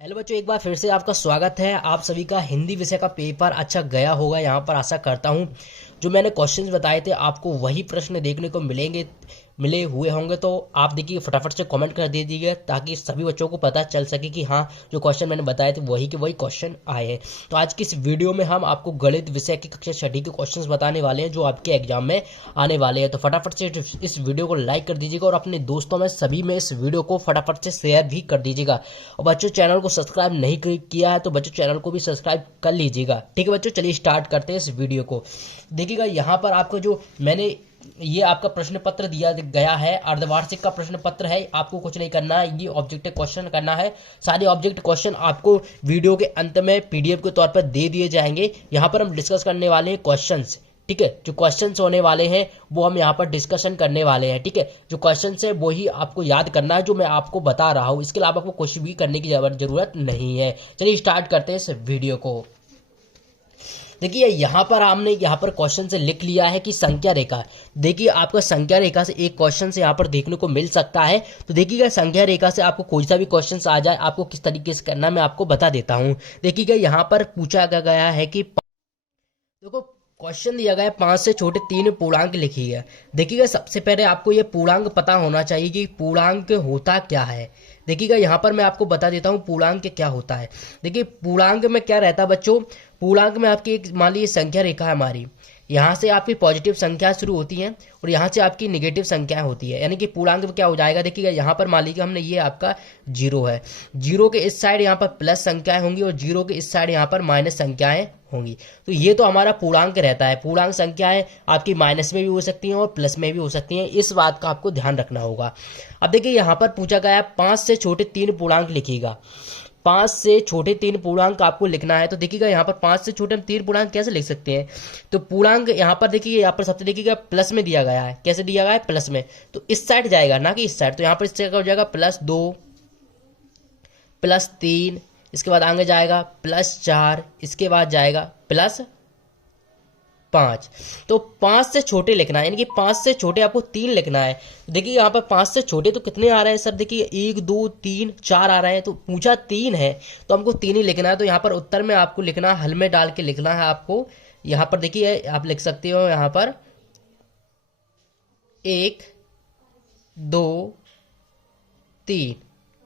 Hello बच्चों, एक बार फिर से आपका स्वागत है। आप सभी का हिंदी विषय का पेपर अच्छा गया होगा, यहाँ पर आशा करता हूँ। जो मैंने क्वेश्चंस बताए थे आपको वही प्रश्न देखने को मिले हुए होंगे। तो आप देखिए, फटाफट से कमेंट कर दे दीजिए ताकि सभी बच्चों को पता चल सके कि हाँ, जो क्वेश्चन मैंने बताए थे वही के वही क्वेश्चन आए हैं। तो आज की इस वीडियो में हम आपको गणित विषय की कक्षा 6 के क्वेश्चन बताने वाले हैं जो आपके एग्जाम में आने वाले हैं। तो फटाफट से इस वीडियो को लाइक कर दीजिएगा और अपने दोस्तों में सभी में इस वीडियो को फटाफट से शेयर भी कर दीजिएगा। और बच्चों, चैनल को सब्सक्राइब नहीं किया है तो बच्चों चैनल को भी सब्सक्राइब कर लीजिएगा। ठीक है बच्चों, चलिए स्टार्ट करते हैं इस वीडियो को। देखिएगा, यहाँ पर आपको जो मैंने ये आपका प्रश्न पत्र दिया गया है, अर्धवार्षिक का प्रश्न पत्र है। आपको कुछ नहीं करना है, ये ऑब्जेक्टिव क्वेश्चन करना है। सारे ऑब्जेक्ट क्वेश्चन आपको वीडियो के अंत में पीडीएफ के तौर पर दे दिए जाएंगे। यहाँ पर हम डिस्कस करने वाले हैं क्वेश्चंस। ठीक है, जो क्वेश्चंस होने वाले हैं वो हम यहाँ पर डिस्कशन करने वाले हैं। ठीक है, जो क्वेश्चंस है वो ही आपको याद करना है जो मैं आपको बता रहा हूँ। इसके अलावा आपको कुछ भी करने की जरूरत नहीं है। चलिए स्टार्ट करते हैं इस वीडियो को। देखिए, यहाँ पर हमने यहाँ पर क्वेश्चन से लिख लिया है कि संख्या रेखा। देखिए, आपका संख्या रेखा से एक क्वेश्चन से यहाँ पर देखने को मिल सकता है। तो देखिएगा, संख्या रेखा से आपको कोई सा भी क्वेश्चन आ जाए, आपको किस तरीके से करना मैं आपको बता देता हूँ। देखिएगा, यहाँ पर पूछा गया है कि देखो, क्वेश्चन दिया गया है 5 से छोटे 3 पूर्णांक लिखिए। देखिएगा, सबसे पहले आपको ये पूर्णांक पता होना चाहिए कि पूर्णांक होता क्या है। देखिएगा, यहाँ पर मैं आपको बता देता हूँ पूर्णांक क्या होता है। देखिए, पूर्णांक में क्या रहता है बच्चों, पूर्णांक में आपकी एक मान लीजिए संख्या रेखा है हमारी। यहाँ से आपकी पॉजिटिव संख्या शुरू होती हैं और यहाँ से आपकी निगेटिव संख्याएं होती है, यानी कि पूर्णांक में क्या हो जाएगा। देखिएगा, यहाँ पर मान लीजिए हमने ये आपका जीरो है, जीरो के इस साइड यहाँ पर प्लस संख्याएं होंगी और जीरो के इस साइड यहाँ पर माइनस संख्याएं होंगी। तो ये तो हमारा पूर्णांक रहता है। पूर्णांक संख्याएं आपकी माइनस में भी हो सकती हैं और प्लस में भी हो सकती हैं, इस बात का आपको ध्यान रखना होगा। अब देखिए, यहाँ पर पूछा गया है 5 से छोटे 3 पूर्णांक लिखिएगा। 5 से छोटे 3 पूर्णांक आपको लिखना है। तो देखिएगा, यहाँ पर 5 से छोटे हम 3 पूर्णांक कैसे लिख सकते हैं। तो पूर्णांक यहाँ पर देखिए, यहाँ पर सबसे देखिएगा प्लस में दिया गया है। कैसे दिया गया है, प्लस में। तो इस साइड जाएगा ना कि इस साइड। तो यहाँ पर इस जगह हो जाएगा +2 +3, इसके बाद आगे जाएगा +4, इसके बाद जाएगा +5। तो 5 से छोटे लिखना है, यानी कि 5 से छोटे आपको 3 लिखना है। देखिए, यहाँ पर 5 से छोटे तो कितने आ रहे हैं सर, देखिए 1 2 3 4 आ रहे हैं। तो पूछा 3 है तो हमको 3 ही लिखना है। तो यहाँ पर उत्तर में आपको लिखना है, हल में डाल के लिखना है आपको। यहाँ पर देखिए, आप लिख सकते हो यहाँ पर 1 2 3।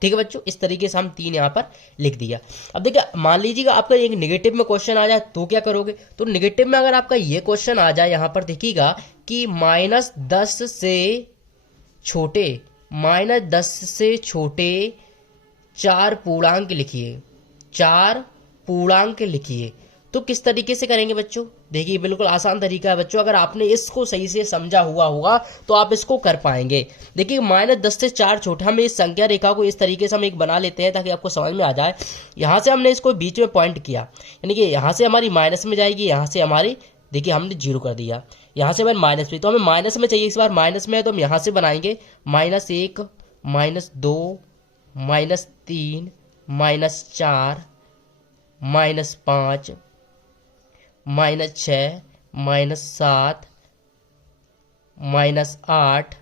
ठीक है बच्चों, इस तरीके से हम 3 यहाँ पर लिख दिया। अब देखिए, मान लीजिएगा आपका एक नेगेटिव में क्वेश्चन आ जाए तो क्या करोगे। तो नेगेटिव में अगर आपका ये क्वेश्चन आ जाए, यहाँ पर देखिएगा कि -10 से छोटे, -10 से छोटे 4 पूर्णांक लिखिए, 4 पूर्णांक लिखिए। तो किस तरीके से करेंगे बच्चों, देखिए बिल्कुल आसान तरीका है बच्चों। अगर आपने इसको सही से समझा हुआ होगा तो आप इसको कर पाएंगे। देखिए, -10 से 4 छोटे, हम इस संख्या रेखा को इस तरीके से हम एक बना लेते हैं ताकि आपको समझ में आ जाए। यहाँ से हमने इसको बीच में पॉइंट किया, यानी कि यहाँ से हमारी माइनस में जाएगी, यहाँ से हमारी देखिए हमने जीरो कर दिया, यहाँ से हमारे माइनस में। तो हमें माइनस में चाहिए, इस बार माइनस में है तो हम यहाँ से बनाएंगे -1 -2 -3 -4 -5 -6 -7 -8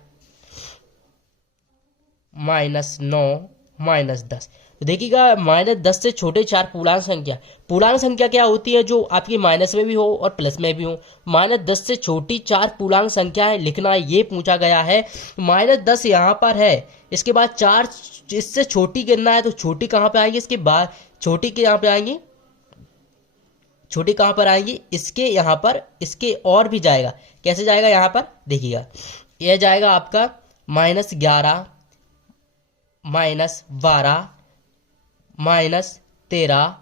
-9 -10। तो देखिएगा, -10 से छोटे 4 पूर्णांक संख्या। पूर्णांक संख्या क्या होती है, जो आपकी माइनस में भी हो और प्लस में भी हो। -10 से छोटी 4 पूर्णांक संख्याएं लिखना, ये पूछा गया है। -10 यहाँ पर है, इसके बाद 4 इससे छोटी गिनना है। तो छोटी कहाँ पे आएंगी, इसके बाद छोटी के यहाँ पे आएंगी, छोटी कहाँ पर आएंगी, इसके यहाँ पर, इसके और भी जाएगा। कैसे जाएगा, यहाँ पर देखिएगा, यह जाएगा आपका -11 -12 -13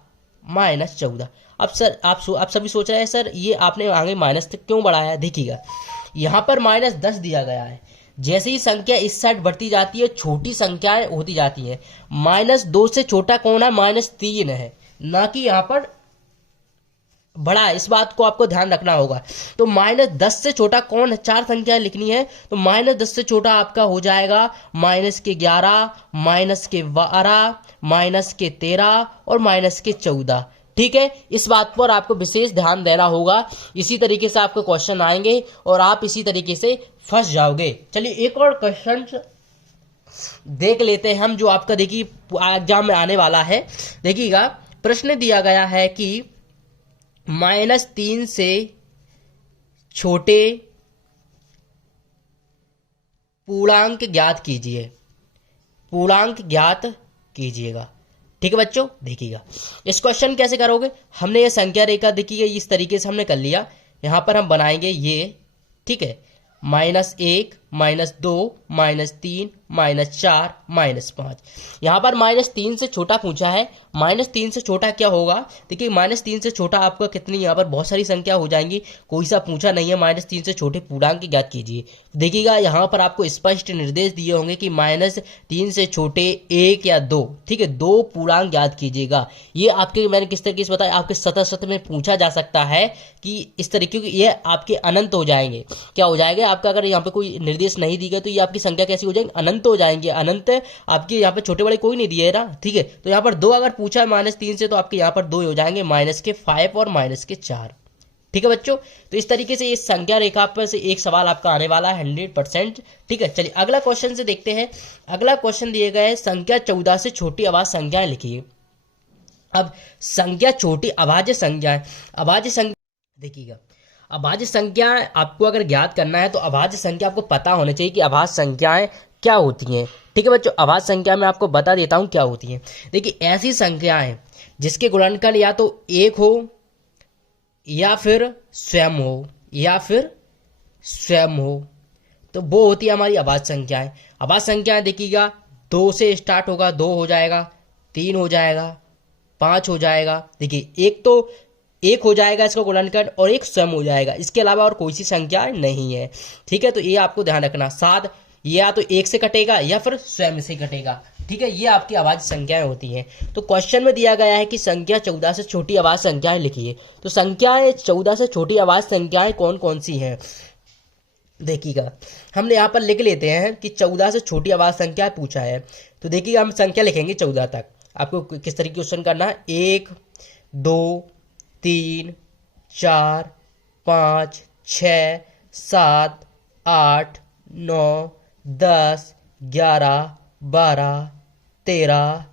-14। अब सर आप सभी सोच रहे हैं सर ये आपने आगे माइनस तक क्यों बढ़ाया। देखिएगा, यहाँ पर -10 दिया गया है। जैसे ही संख्या इस साइड बढ़ती जाती है, छोटी संख्याएं होती जाती हैं। -2 से छोटा कौन है, -3 है, ना कि यहाँ पर बड़ा है। इस बात को आपको ध्यान रखना होगा। तो -10 से छोटा कौन है, 4 संख्या लिखनी है। तो -10 से छोटा आपका हो जाएगा -11 -12 -13 और -14। ठीक है, इस बात पर आपको विशेष ध्यान देना होगा। इसी तरीके से आपके क्वेश्चन आएंगे और आप इसी तरीके से फंस जाओगे। चलिए एक और क्वेश्चन देख लेते हैं हम, जो आपका देखिए एग्जाम में आने वाला है। देखिएगा, प्रश्न दिया गया है कि -3 से छोटे पूर्णांक ज्ञात कीजिए, पूर्णांक ज्ञात कीजिएगा। ठीक है बच्चों, देखिएगा इस क्वेश्चन कैसे करोगे। हमने ये संख्या रेखा देखिए इस तरीके से हमने कर लिया। यहां पर हम बनाएंगे ये, ठीक है, -1, -2, -3, -4, -5। यहाँ पर -3 से छोटा पूछा है। -3 से छोटा क्या होगा, देखिए -3 से छोटा आपका कितनी, यहाँ पर बहुत सारी संख्या हो जाएंगी, कोई सा पूछा नहीं है। -3 से छोटे पूर्णांक ज्ञात कीजिए। देखिएगा यहाँ पर आपको स्पष्ट निर्देश दिए होंगे कि -3 से छोटे 1 या 2, ठीक है, 2 पूर्णांक ज्ञात कीजिएगा। ये आपके, मैंने किस तरीके से बताया, आपके सतह में पूछा जा सकता है कि इस तरीके के ये आपके अनंत हो जाएंगे। क्या हो जाएगा आपका, अगर यहाँ पे कोई निर्देश नहीं दी गए तो ये आपकी संख्या कैसी हो जाएगी, अनंत हो जाएंगे। अनंत आपके यहाँ पे छोटे बड़े कोई नहीं दिए है ना, ठीक है। तो यहाँ पर 2 अगर पूछा है -3 से, तो आपके यहाँ पर 2 हो जाएंगे, -5 और -4। ठीक है बच्चों, तो इस तरीके से इस संख्या रेखा पर से एक सवाल आपका आने वाला है 100%। ठीक है, चलिए अगला क्वेश्चन से देखते हैं। अगला क्वेश्चन दिए गए, संख्या 14 से छोटी अभाज्य संख्याएं लिखिए। अब संख्या छोटी अभाज्य संख्याएं, अभाज्य संख्या देखिएगा, अभाज्य संख्या आपको अगर ज्ञात करना है तो अभाज्य संख्या आपको पता होना चाहिए कि अभाज्य संख्याएं क्या होती हैं। ठीक है बच्चों, अभाज्य संख्या में आपको बता देता हूं क्या होती हैं। देखिए, ऐसी संख्याएं जिसके गुणनखंड या तो 1 हो या फिर स्वयं हो, या फिर स्वयं हो, तो वो होती है हमारी अभाज्य संख्याएं। अभाज्य संख्याएं देखिएगा, 2 से स्टार्ट होगा, 2 हो जाएगा, 3 हो जाएगा, 5 हो जाएगा। देखिए, एक तो 1 हो जाएगा इसका गुणनखंड, और 1 स्वयं हो जाएगा, इसके अलावा और कोई सी संख्या नहीं है। ठीक है, तो ये आपको ध्यान रखना। 7 ये या तो 1 से कटेगा या फिर स्वयं से कटेगा। ठीक है, ये आपकी अभाज्य संख्याएं होती हैं। तो क्वेश्चन में दिया गया है कि संख्या 14 से छोटी अभाज्य संख्याएं लिखिए। तो संख्याएं 14 से छोटी अभाज्य संख्याएं कौन कौन सी हैं, देखिएगा हमने यहाँ पर लिख लेते हैं कि 14 से छोटी अभाज्य संख्या पूछा है। तो देखिएगा, हम संख्या लिखेंगे 14 तक। आपको किस तरीके क्वेश्चन करना है, 1, 2, 3, 4, 5, 6, 7, 8, 9, 10, 11, 12, 13,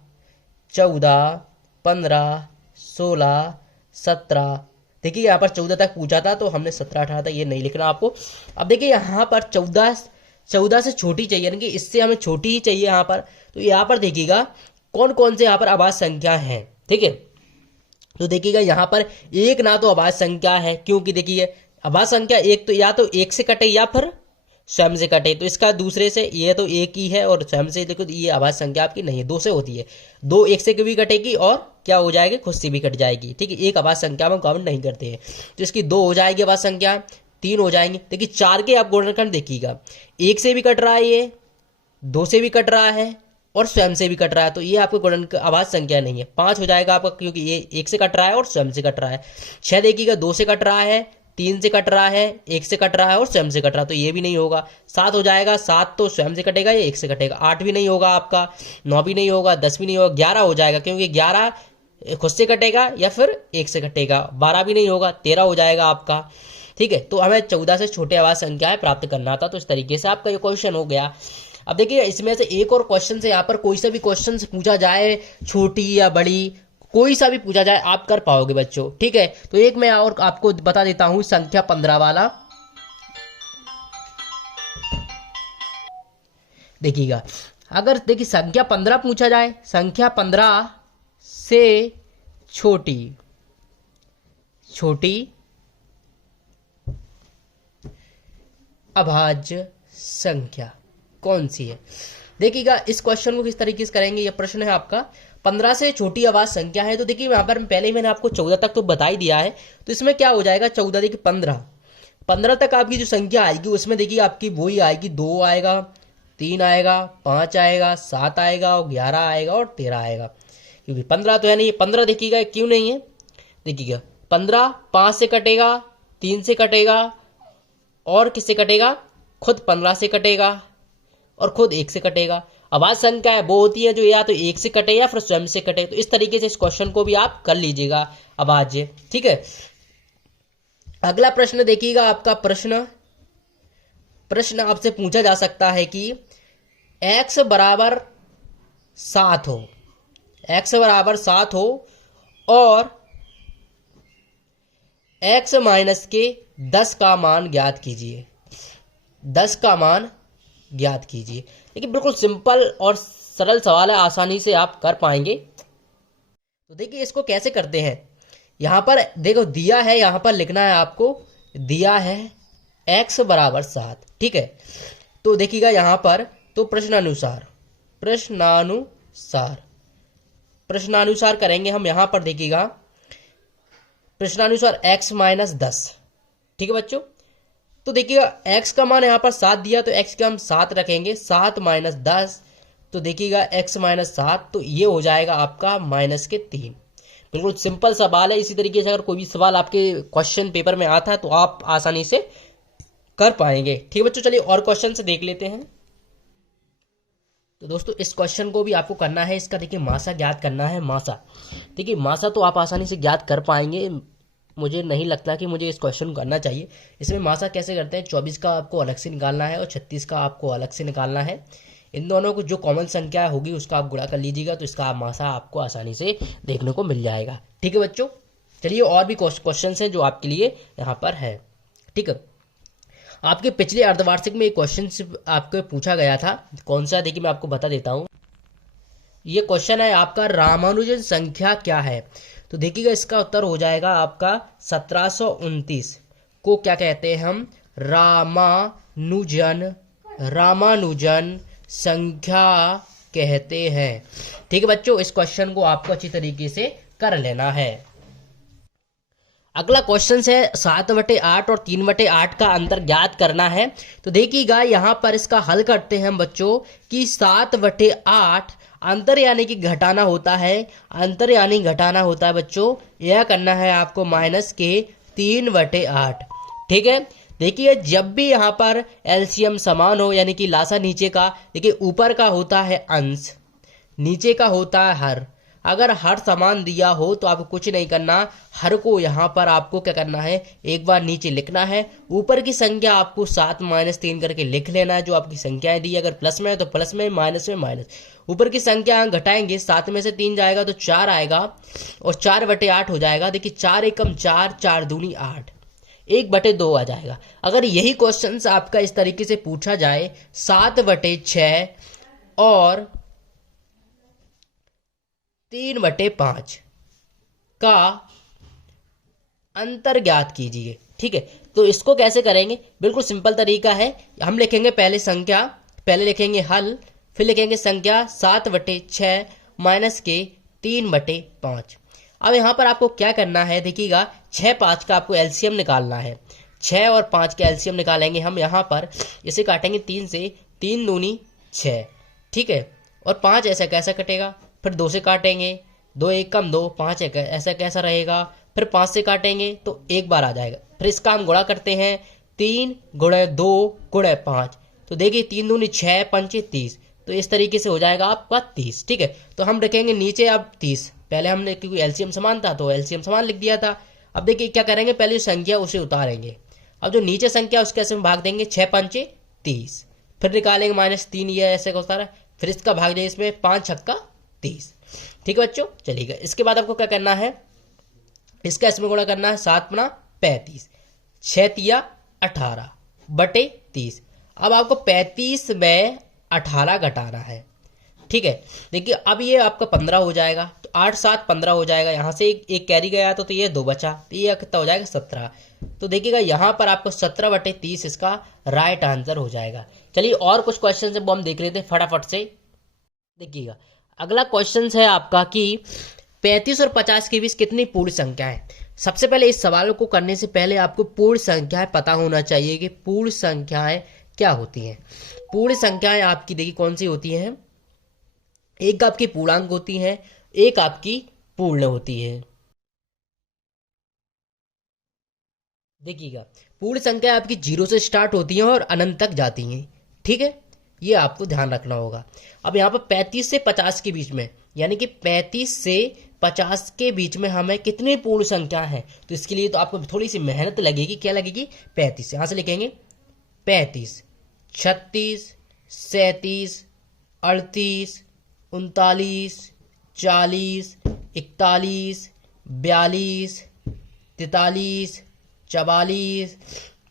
14, 15, 16, 17। देखिए यहाँ पर 14 तक पूछा था, तो हमने 17, 18 तक ये नहीं लिखना आपको। अब देखिए यहाँ पर 14 से छोटी चाहिए, यानी कि इससे हमें छोटी ही चाहिए यहाँ पर। तो यहाँ पर देखिएगा कौन कौन से यहाँ पर अभाज्य संख्या है। ठीक है, तो देखिएगा यहाँ पर 1 ना तो अभाज्य संख्या है, क्योंकि देखिए अभाज्य संख्या 1 तो या तो 1 से कटे या फिर स्वयं से कटे। तो इसका दूसरे से, ये तो 1 ही है, और स्वयं से देखो तो ये अभाज्य संख्या आपकी नहीं है, 2 से होती है। 2 1 से भी कटेगी और क्या हो जाएगी, खुद से भी कट जाएगी। ठीक है, एक अभाज्य संख्या में काउंट नहीं करते हैं, तो इसकी 2 हो जाएगी अभाज्य संख्या, 3 हो जाएंगे। देखिए 4 के आप गुणनखंड देखिएगा, 1 से भी कट रहा है, ये 2 से भी कट रहा है, और स्वयं से भी कट रहा है, तो ये आपको गुणनखंड अभाज्य संख्या नहीं है। 5 हो जाएगा आपका, क्योंकि ये 1 से कट रहा है और स्वयं से कट रहा है। 6 देखिएगा, 2 से कट रहा है, 3 से कट रहा है, 1 से कट रहा है और स्वयं से कट रहा है, तो ये भी नहीं होगा। 7 हो जाएगा, 7 तो स्वयं से कटेगा या 1 से कटेगा। 8 भी नहीं होगा आपका, 9 भी नहीं होगा, 10 भी नहीं होगा। 11 हो जाएगा, क्योंकि 11 खुद से कटेगा या फिर 1 से कटेगा। 12 भी नहीं होगा, 13 हो जाएगा आपका। ठीक है, तो हमें 14 से छोटे अभाज्य संख्याएं प्राप्त करना था। तो इस तरीके से आपका ये क्वेश्चन हो गया। अब देखिए, इसमें से एक और क्वेश्चन से, यहाँ पर कोई सा भी क्वेश्चन से पूछा जाए, छोटी या बड़ी, कोई सा भी पूछा जाए, आप कर पाओगे बच्चों। ठीक है, तो एक मैं और आपको बता देता हूं, संख्या 15 वाला। देखिएगा, अगर देखिए संख्या 15 पूछा जाए, संख्या 15 से छोटी अभाज्य संख्या कौन सी है। देखिएगा, इस क्वेश्चन को किस तरीके से करेंगे, ये प्रश्न है आपका। 15 से छोटी अभाज्य संख्या है, तो देखिए यहाँ पर पहले ही मैंने आपको 14 तक तो बता ही दिया है। तो इसमें क्या हो जाएगा, 14 देखिए 15 तक आपकी जो संख्या आएगी, उसमें देखिए आपकी वही आएगी, 2 आएगा, 3 आएगा, 5 आएगा, 7 आएगा, और 11 आएगा, और 13 आएगा। क्योंकि 15 तो है नहीं, 15 देखिएगा क्यों नहीं है, देखिएगा 15 5 से कटेगा, 3 से कटेगा, और किससे कटेगा, खुद 15 से कटेगा, और खुद 1 से कटेगा। अभाज्य संख्या है वो होती है जो या तो 1 से कटे या फिर स्वयं से कटे। तो इस तरीके से इस क्वेश्चन को भी आप कर लीजिएगा अभाज्य। ठीक है, अगला प्रश्न देखिएगा, आपका प्रश्न आपसे पूछा जा सकता है कि x बराबर 7 हो, x बराबर 7 हो और x माइनस के 10 का मान ज्ञात कीजिए, 10 का मान ज्ञात कीजिए। देखिए बिल्कुल सिंपल और सरल सवाल है, आसानी से आप कर पाएंगे। तो देखिए इसको कैसे करते हैं, यहां पर देखो दिया है, यहां पर लिखना है आपको, दिया है x बराबर 7, ठीक है। तो देखिएगा यहां पर, तो प्रश्नानुसार प्रश्नानुसार प्रश्नानुसार करेंगे हम। यहां पर देखिएगा प्रश्नानुसार x माइनस 10, ठीक है बच्चों। तो देखिएगा x का मान यहाँ पर 7 दिया, तो x का हम 7 रखेंगे, 7 माइनस 10, तो देखिएगा x माइनस 7, तो ये हो जाएगा आपका माइनस के 3। बिल्कुल सिंपल सवाल है। इसी तरीके से अगर कोई भी सवाल आपके क्वेश्चन पेपर में आता है तो आप आसानी से कर पाएंगे, ठीक है बच्चों। चलिए और क्वेश्चन से देख लेते हैं। तो दोस्तों इस क्वेश्चन को भी आपको करना है, इसका देखिए मासा ज्ञात करना है। मासा, देखिए मासा तो आप आसानी से ज्ञात कर पाएंगे, मुझे नहीं लगता कि मुझे इस क्वेश्चन को करना चाहिए। इसमें मासा कैसे करते हैं, 24 का आपको अलग से निकालना है और 36 का आपको अलग से निकालना है। इन दोनों को जो कॉमन संख्या होगी उसका आप गुणा कर लीजिएगा, तो इसका मासा आपको आसानी से देखने को मिल जाएगा, ठीक है बच्चों। चलिए और भी क्वेश्चन हैं जो आपके लिए यहाँ पर है, ठीक है। आपके पिछले अर्धवार्षिक में एक क्वेश्चन आपको पूछा गया था, कौन सा, देखिए मैं आपको बता देता हूँ। ये क्वेश्चन है आपका, रामानुजन संख्या क्या है। तो देखिएगा इसका उत्तर हो जाएगा आपका 1729 को क्या कहते हैं हम, रामानुजन संख्या कहते हैं, ठीक है बच्चों। इस क्वेश्चन को आपको अच्छी तरीके से कर लेना है। अगला क्वेश्चन है 7/8 और 3/8 का अंतर ज्ञात करना है। तो देखिएगा यहाँ पर इसका हल करते हैं हम बच्चों कि 7/8 अंतर यानी कि घटाना होता है, अंतर यानी घटाना होता है बच्चों, यह करना है आपको माइनस के 3/8, ठीक है। देखिए जब भी यहाँ पर एलसीएम समान हो, यानी कि लासा नीचे का, देखिए ऊपर का होता है अंश, नीचे का होता है हर। अगर हर समान दिया हो तो आपको कुछ नहीं करना, हर को यहाँ पर आपको क्या करना है, एक बार नीचे लिखना है, ऊपर की संख्या आपको 7 माइनस 3 करके लिख लेना है जो आपकी संख्याएं दी है। अगर प्लस में है तो प्लस में, माइनस में माइनस। ऊपर की संख्या घटाएंगे, 7 में से 3 जाएगा तो 4 आएगा और 4/8 हो जाएगा। देखिए 4 एकम 4, 4 दूनी 8, 1/2 आ जाएगा। अगर यही क्वेश्चन आपका इस तरीके से पूछा जाए, 7/6 और 3/5 का अंतर ज्ञात कीजिए, ठीक है। तो इसको कैसे करेंगे, बिल्कुल सिंपल तरीका है। हम लिखेंगे पहले संख्या, पहले लिखेंगे हल, फिर लिखेंगे संख्या 7/6 माइनस के 3/5। अब यहाँ पर आपको क्या करना है, देखिएगा 6, 5 का आपको एलसीएम निकालना है। 6 और 5 का एलसीएम निकालेंगे हम, यहाँ पर इसे काटेंगे 3 से, 3 दूनी 6, ठीक है। और 5 ऐसा कैसा कटेगा, फिर 2 से काटेंगे, 2 एकम 2, 5 ऐसा कैसा रहेगा, फिर 5 से काटेंगे तो एक बार आ जाएगा। फिर इसका हम गुणा करते हैं, 3 गुणे 2 गुणे 5, तो देखिए 3 दूनी 6, 5 30, तो इस तरीके से हो जाएगा आपका 30, ठीक है। तो हम रखेंगे नीचे अब 30, पहले हमने क्योंकि एलसीएम समान था तो एलसीएम समान लिख दिया था। अब देखिए क्या करेंगे, पहले जो संख्या उसे उतारेंगे, अब जो नीचे संख्या उसके ऐसे भाग देंगे, 6 5 30, फिर निकालेंगे -3, ये ऐसे होता है, फिर इसका भाग देंगे इसमें, 5 छक्का 30, ठीक है बच्चों। चलिएगा इसके बाद आपको क्या करना है, इसका इसमें गुणा करना है, 7 × 35, 6 तिया 18 बटे 30। अब आपको 35 में 18 घटाना है, ठीक है। देखिए अब ये आपका 15 हो जाएगा, तो 8 7 15 हो जाएगा, यहाँ से एक कैरी गया तो ये 2 बचा, तो ये कितना हो जाएगा 17। तो देखिएगा यहाँ पर आपको 17/30 इसका राइट आंसर हो जाएगा। चलिए और कुछ क्वेश्चन है वो हम देख लेते हैं फटाफट से। देखिएगा अगला क्वेश्चन है आपका कि 35 और 50 के बीच कितनी पूर्ण संख्या है। सबसे पहले इस सवाल को करने से पहले आपको पूर्ण संख्याएं पता होना चाहिए कि पूर्ण संख्याएं क्या होती हैं। पूर्ण संख्याएं आपकी देखिए कौन सी होती हैं, एक आपकी पूर्णांक होती हैं, एक आपकी पूर्ण होती है। देखिएगा पूर्ण संख्या आपकी 0 से स्टार्ट होती हैं और अनंत तक जाती हैं, ठीक है, ये आपको ध्यान रखना होगा। अब यहाँ पर 35 से 50 के बीच में, यानी कि 35 से 50 के बीच में हमें कितनी पूर्ण संख्या है, तो इसके लिए तो आपको थोड़ी सी मेहनत लगेगी। क्या लगेगी, 35, यहाँ से लिखेंगे 35, 36, 37, 38, 39, 40, 41, 42, 43, 44,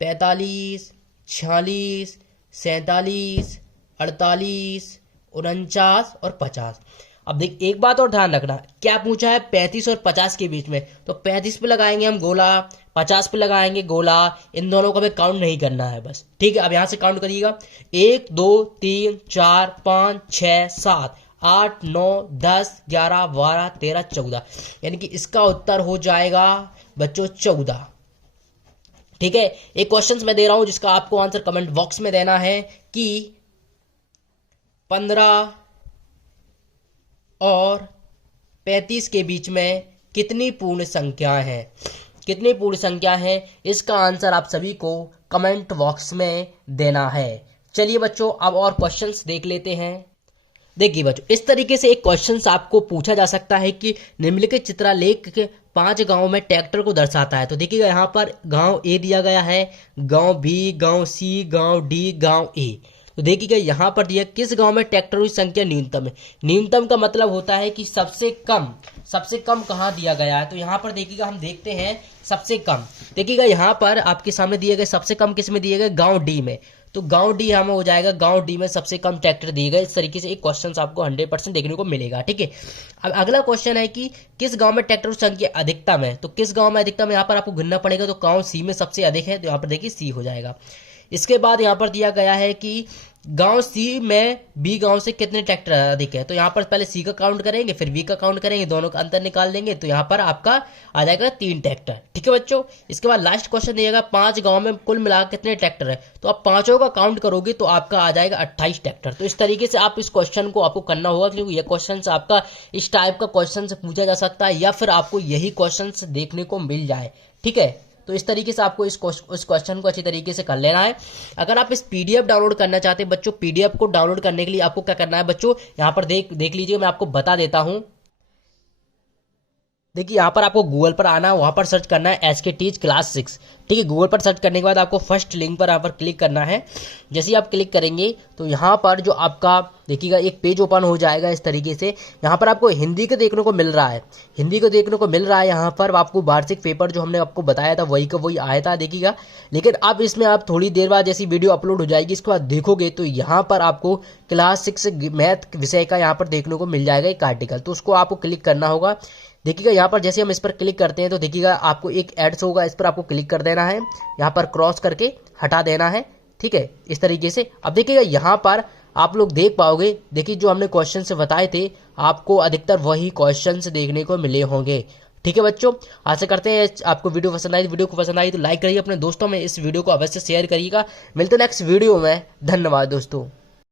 45, 46, 47, 48, 49 और 50। अब देख एक बात और ध्यान रखना, क्या पूछा है 35 और 50 के बीच में, तो 35 पे लगाएंगे हम गोला, 50 पे लगाएंगे गोला, इन दोनों को हमें काउंट नहीं करना है बस, ठीक है। अब यहां से काउंट करिएगा 1 2 3 4 5 6 7 8 9 10 11 12 13 14, यानी कि इसका उत्तर हो जाएगा बच्चों 14, ठीक है। एक क्वेश्चन मैं दे रहा हूं जिसका आपको आंसर कमेंट बॉक्स में देना है कि 15 और 35 के बीच में कितनी पूर्ण संख्या है, कितनी पूर्ण संख्या है, इसका आंसर आप सभी को कमेंट बॉक्स में देना है। चलिए बच्चों अब और क्वेश्चंस देख लेते हैं। देखिए बच्चों इस तरीके से एक क्वेश्चन आपको पूछा जा सकता है कि निम्नलिखित चित्रालेख के 5 गांव में ट्रैक्टर को दर्शाता है। तो देखिएगा यहाँ पर गांव ए दिया गया है, गांव बी, गांव सी, गांव डी, गांव ए। तो देखिएगा यहाँ पर दिया किस गांव में ट्रैक्टरों की संख्या न्यूनतम है। न्यूनतम का मतलब होता है कि सबसे कम कहाँ दिया गया है। तो यहाँ पर देखिएगा हम देखते हैं सबसे कम, देखिएगा यहाँ पर आपके सामने दिए गए सबसे कम किस में दिए गए, गांव डी में। तो गांव डी हमें हो जाएगा, गांव डी में सबसे कम ट्रैक्टर दिए गए। इस तरीके से एक क्वेश्चन आपको 100% देखने को मिलेगा, ठीक है। अब अगला क्वेश्चन है कि किस गांव में ट्रैक्टर की संख्या अधिकतम है। तो किस गांव में अधिकतम, यहाँ पर आपको गिनना पड़ेगा। तो गांव सी में सबसे अधिक है, तो यहाँ पर देखिए सी हो जाएगा। इसके बाद यहाँ पर दिया गया है कि गांव सी में बी गांव से कितने ट्रैक्टर अधिक है। तो यहाँ पर पहले सी का काउंट करेंगे, फिर बी का काउंट करेंगे, दोनों का अंतर निकाल देंगे, तो यहाँ पर आपका आ जाएगा 3 ट्रैक्टर, ठीक है बच्चों। इसके बाद लास्ट क्वेश्चन दिएगा 5 गांव में कुल मिलाकर कितने ट्रैक्टर है। तो आप पांचों का काउंट करोगे तो आपका आ जाएगा 28 ट्रैक्टर। तो इस तरीके से आप इस क्वेश्चन को आपको करना होगा, क्योंकि यह क्वेश्चन आपका इस टाइप का क्वेश्चन से पूछा जा सकता है, या फिर आपको यही क्वेश्चन देखने को मिल जाए, ठीक है। तो इस तरीके से आपको इस क्वेश्चन को अच्छी तरीके से कर लेना है। अगर आप इस पीडीएफ डाउनलोड करना चाहते हैं बच्चों, पीडीएफ को डाउनलोड करने के लिए आपको क्या करना है बच्चों, यहाँ पर देख लीजिए, मैं आपको बता देता हूं। देखिए यहाँ पर आपको गूगल पर आना है, वहां पर सर्च करना है एसके टीच क्लास 6, ठीक है। गूगल पर सर्च करने के बाद आपको फर्स्ट लिंक पर यहाँ पर क्लिक करना है। जैसे ही आप क्लिक करेंगे तो यहाँ पर जो आपका देखिएगा एक पेज ओपन हो जाएगा इस तरीके से। यहाँ पर आपको हिंदी का देखने को मिल रहा है, हिंदी को देखने को मिल रहा है। यहाँ पर आपको वार्षिक पेपर जो हमने आपको बताया था वही का वही आया था, देखिएगा। लेकिन अब इसमें आप थोड़ी देर बाद जैसी वीडियो अपलोड हो जाएगी इसके बाद देखोगे तो यहाँ पर आपको क्लास 6 मैथ विषय का यहाँ पर देखने को मिल जाएगा एक आर्टिकल। तो उसको आपको क्लिक करना होगा। देखिएगा यहाँ पर जैसे हम इस पर क्लिक करते हैं तो देखिएगा आपको एक एड्स होगा, इस पर आपको क्लिक कर देना है, यहाँ पर क्रॉस करके हटा देना है, ठीक है, इस तरीके से। अब देखिएगा यहाँ पर आप लोग देख पाओगे, देखिए जो हमने क्वेश्चन से बताए थे आपको अधिकतर वही क्वेश्चन देखने को मिले होंगे, ठीक है बच्चों। आशा करते हैं आपको वीडियो पसंद आई। वीडियो को पसंद आई तो लाइक करिए, अपने दोस्तों में इस वीडियो को अवश्य शेयर करिएगा। मिलते हैं नेक्स्ट वीडियो में, धन्यवाद दोस्तों।